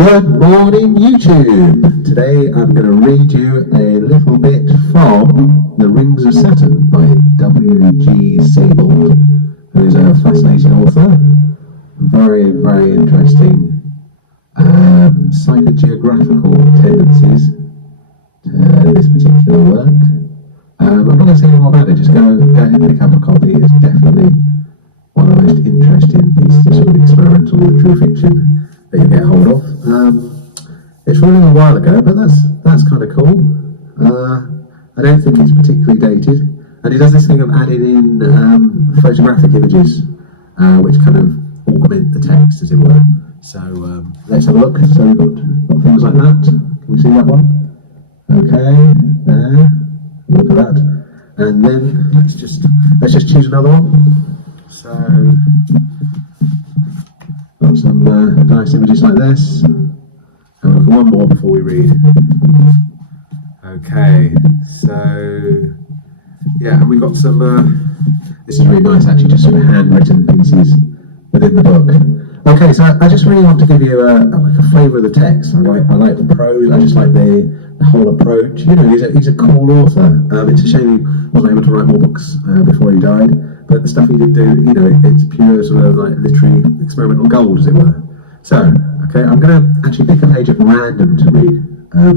Good morning, YouTube! Today I'm going to read you a little bit from The Rings of Saturn by W.G. Sebald, who is a fascinating author. Very, very interesting psychogeographical tendencies to this particular work. I'm not going to say any more about it, just go ahead and pick up a copy. It's definitely one of the most interesting pieces of sort of experimental true fiction that you get hold of. It's written a while ago, but that's kind of cool. I don't think it's particularly dated, and he does this thing of adding in photographic images, which kind of augment the text, as it were. So let's have a look. So we've got things like that. Can we see that one? Okay, there. Look at that, and then let's just choose another one. So, got some nice images like this. And look at one more before we read. Okay, so yeah, and we've got some. This is really nice, actually, just sort of handwritten pieces within the book. Okay, so I just really want to give you a flavour of the text. I like the prose. I just like the whole approach. You know, he's a cool author. It's a shame he wasn't able to write more books before he died. But the stuff he did do, you know, it's pure sort of like literary experimental gold, as it were. So, okay, I'm going to actually pick a page at random to read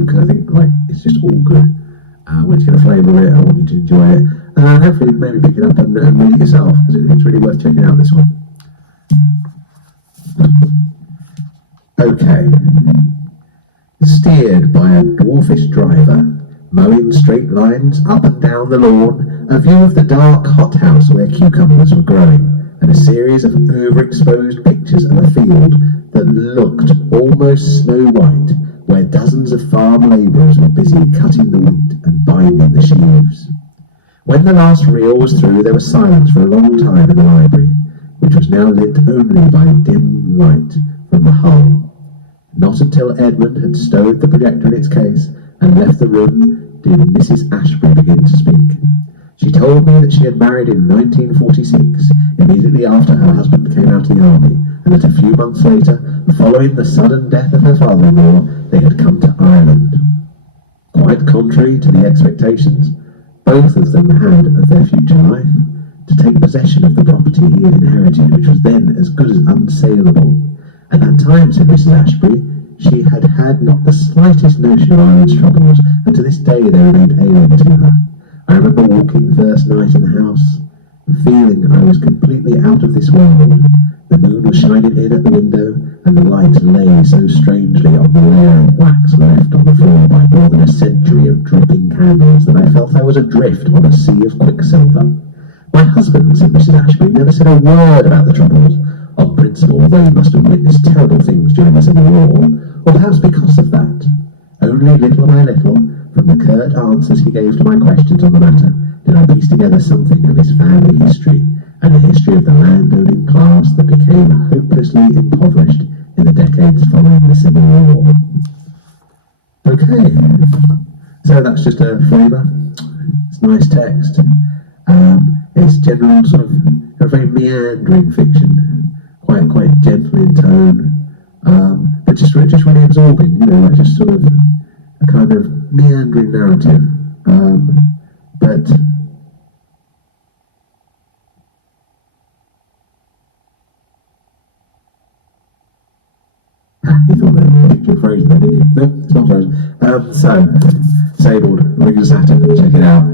because I think like it's just all good. I want you to get a flavour of it. I want you to enjoy it, and hopefully maybe pick it up and read it yourself because it's really worth checking out. This one. Okay. Steered by a dwarfish driver, mowing straight lines up and down the lawn, a view of the dark hothouse where cucumbers were growing, and a series of overexposed pictures of a field that looked almost snow-white, where dozens of farm labourers were busy cutting the wheat and binding the sheaves. When the last reel was through, there was silence for a long time in the library, which was now lit only by dim light from the hull. Not until Edmund had stowed the projector in its case and left the room did Mrs. Ashby begin to speak. She told me that she had married in 1946, immediately after her husband came out of the army, and that a few months later, following the sudden death of her father-in-law, they had come to Ireland. Quite contrary to the expectations both of them had of their future life, to take possession of the property he had inherited, which was then as good as unsaleable. At that time, said Mrs. Ashby, she had had not the slightest notion of Ireland's troubles, and to this day they remained alien to her. I remember walking the first night in the house, and feeling I was completely out of this world. The moon was shining in at the window, and the light lay so strangely on the layer of wax left on the floor by more than a century of dripping candles that I felt I was adrift on a sea of quicksilver. My husband, said Mrs. Ashby, never said a word about the troubles, on principle, although he must have witnessed terrible things during the Civil War, or perhaps because of that. Only little by little, from the curt answers he gave to my questions on the matter, did I piece together something of his family history, and the history of the landowning class that became hopelessly impoverished in the decades following the Civil War. Okay, so that's just a flavour. It's nice text. It's general sort of a very meandering fiction, quite gentle in tone, but just really absorbing. You know, like just sort of a kind of meandering narrative, but you thought that picture frozen there, didn't you? No, it's not frozen. So, Sebald, Rings of Saturn, check it out.